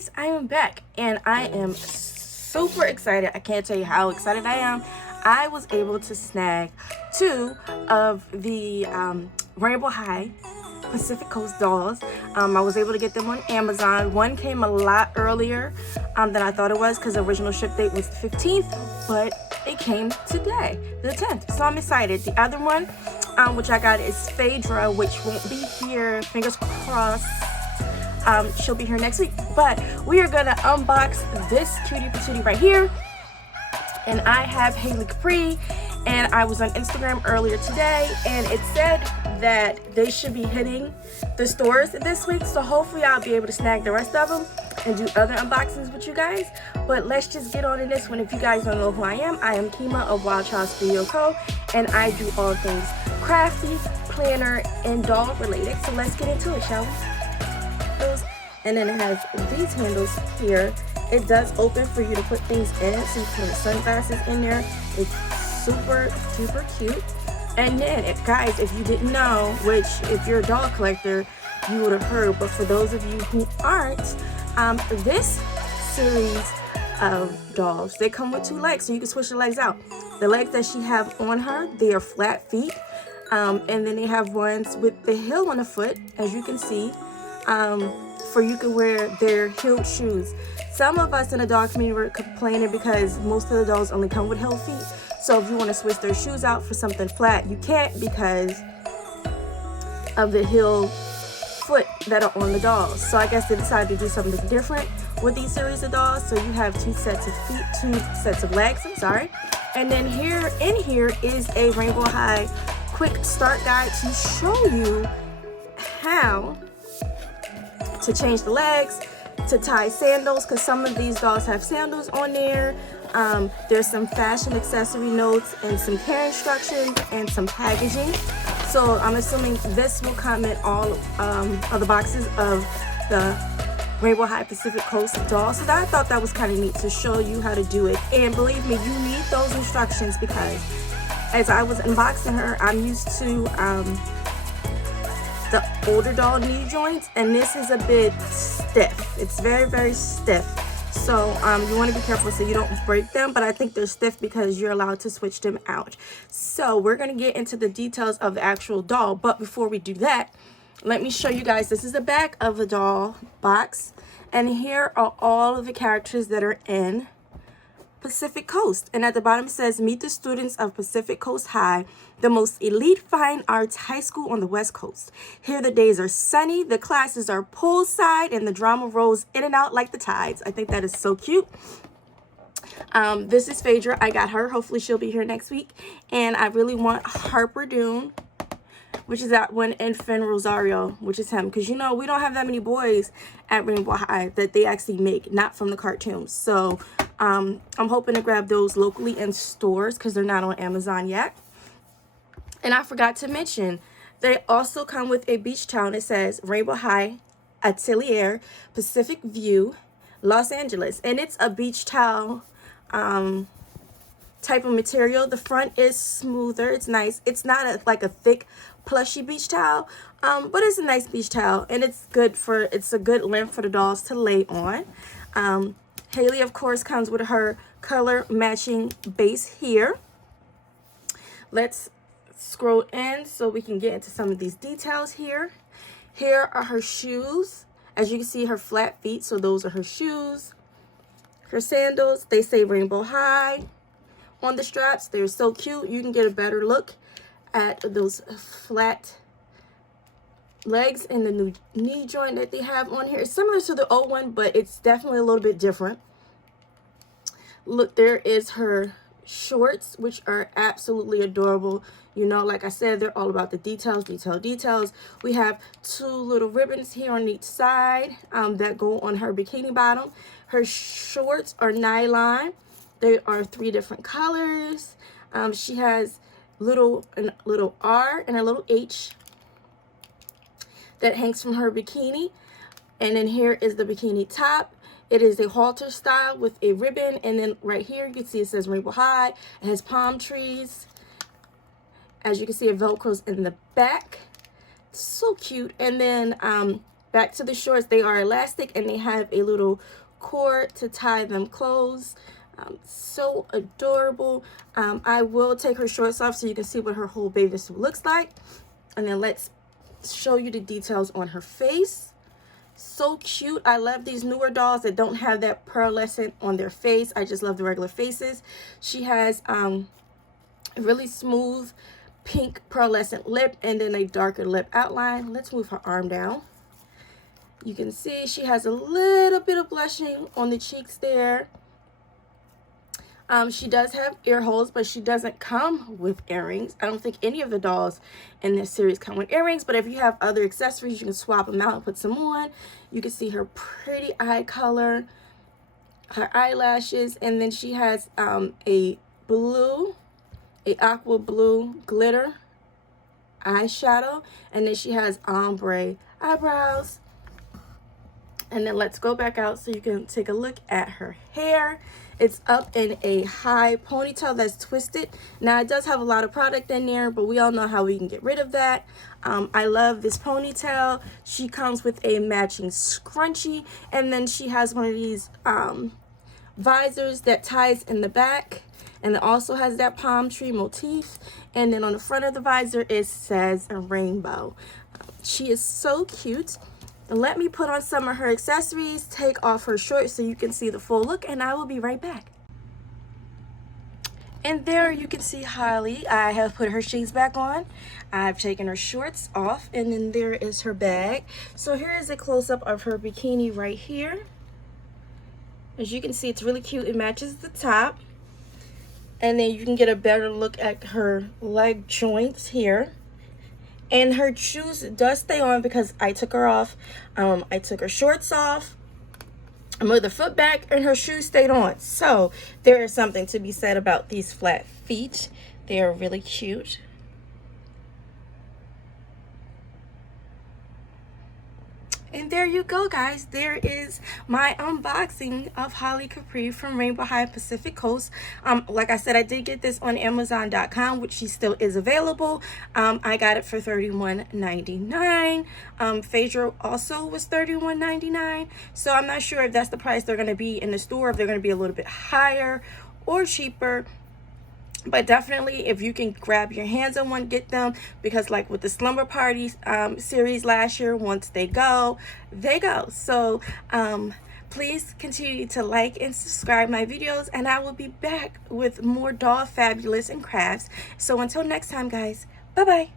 guys, I am back and I am super excited. I can't tell you how excited I am. I was able to snag two of the Rainbow High Pacific Coast dolls. I was able to get them on Amazon. One came a lot earlier than I thought it was because the original ship date was the 15th, but it came today, the 10th. So I'm excited. The other one, which I got, is Phaedra, which won't be here, fingers crossed. She'll be here next week, but we are gonna unbox this cutie patootie right here. And I have Hali Capri, and I was on Instagram earlier today and it said that they should be hitting the stores this week, so hopefully I'll be able to snag the rest of them and do other unboxings with you guys. But let's just get on in this one. If you guys don't know who I am Kima of wildchildstudioco, and I do all things crafty, planner, and doll related. So let's get into it, shall we? And then it has these handles here. It does open for you to put things in, so you can put sunglasses in there. It's super cute. And then, guys, if you didn't know, which if you're a doll collector, you would have heard, but for those of you who aren't, this series of dolls, they come with two legs, so you can switch the legs out. The legs that she have on her, they are flat feet, and then they have ones with the heel on the foot, as you can see, for you can wear their heeled shoes. Some of us in the doll community were complaining because most of the dolls only come with heel feet. So if you want to switch their shoes out for something flat, you can't because of the heel foot that are on the dolls. So I guess they decided to do something different with these series of dolls. So you have two sets of feet, two sets of legs, I'm sorry. And then here is a Rainbow High quick start guide to show you how to change the legs, to tie sandals, because some of these dolls have sandals on there. There's some fashion accessory notes and some care instructions and some packaging. So I'm assuming this will come in all of the boxes of the Rainbow High Pacific Coast doll. So I thought that was kind of neat to show you how to do it. And believe me, you need those instructions because as I was unboxing her, I'm used to the older doll knee joints, and this is a bit stiff. It's very stiff. So you want to be careful so you don't break them, but I think they're stiff because you're allowed to switch them out. So we're going to get into the details of the actual doll, but before we do that, let me show you guys. This is the back of the doll box, and here are all of the characters that are in Pacific Coast. And at the bottom it says, meet the students of Pacific Coast High, the most elite fine arts high school on the West Coast. Here the days are sunny, the classes are poolside, and the drama rolls in and out like the tides. I think that is so cute. This is Phaedra. I got her. Hopefully she'll be here next week. And I really want Harper Dune, which is that one, and Finn Rosario, which is him, because you know we don't have that many boys at Rainbow High that they actually make, not from the cartoons. So I'm hoping to grab those locally in stores because they're not on Amazon yet. And I forgot to mention, they also come with a beach towel. It says Rainbow High Atelier, Pacific View, Los Angeles, and it's a beach towel type of material. The front is smoother. It's nice. It's not like a thick plushy beach towel, but it's a nice beach towel, and it's a good length for the dolls to lay on. Hali, of course, comes with her color matching base here. Let's scroll in so we can get into some of these details here. Here are her shoes. As you can see, her flat feet, so those are her shoes. Her sandals, they say Rainbow High on the straps. They're so cute. You can get a better look at those flat legs and the new knee joint that they have on here. It's similar to the old one, but it's definitely a little bit different. Look, there is her shorts, which are absolutely adorable. You know, like I said, they're all about the details. We have two little ribbons here on each side that go on her bikini bottom. Her shorts are nylon. They are 3 different colors. She has a little R and a little H that hangs from her bikini. And then here is the bikini top. It is a halter style with a ribbon, and then right here you can see it says Rainbow High. It has palm trees. As you can see, it velcros in the back. So cute. And then back to the shorts. They are elastic and they have a little cord to tie them closed. So adorable. I will take her shorts off so you can see what her whole bathing suit looks like, and then let's show you the details on her face. So cute. I love these newer dolls that don't have that pearlescent on their face. I just love the regular faces. She has a really smooth pink pearlescent lip and then a darker lip outline. Let's move her arm down. You can see she has a little bit of blushing on the cheeks there. She does have ear holes, but she doesn't come with earrings. I don't think any of the dolls in this series come with earrings, but if you have other accessories, you can swap them out and put some on. You can see her pretty eye color, her eyelashes, and then she has a aqua blue glitter eyeshadow, and then she has ombre eyebrows. And then let's go back out so you can take a look at her hair. It's up in a high ponytail that's twisted. Now, it does have a lot of product in there, but we all know how we can get rid of that. I love this ponytail. She comes with a matching scrunchie, and then she has one of these visors that ties in the back, and it also has that palm tree motif. And then on the front of the visor, it says a rainbow. She is so cute. Let me put on some of her accessories, take off her shorts so you can see the full look, and I will be right back. And there you can see Holly. I have put her shades back on. I've taken her shorts off, and then there is her bag. So here is a close-up of her bikini right here. As you can see, it's really cute. It matches the top. And then you can get a better look at her leg joints here. And her shoes does stay on because I took her off. I took her shorts off. I moved the foot back and her shoes stayed on. So there is something to be said about these flat feet. They are really cute. And there you go, guys. There is my unboxing of Hali Capri from Rainbow High Pacific Coast. Like I said, I did get this on Amazon.com, which she still is available. I got it for $31.99. Phaedra also was $31.99. So I'm not sure if that's the price they're going to be in the store, if they're going to be a little bit higher or cheaper. But definitely, if you can grab your hands on one, get them, because like with the Slumber Party series last year, once they go, they go. So please continue to like and subscribe my videos, and I will be back with more doll fabulous and crafts. So until next time, guys, bye bye.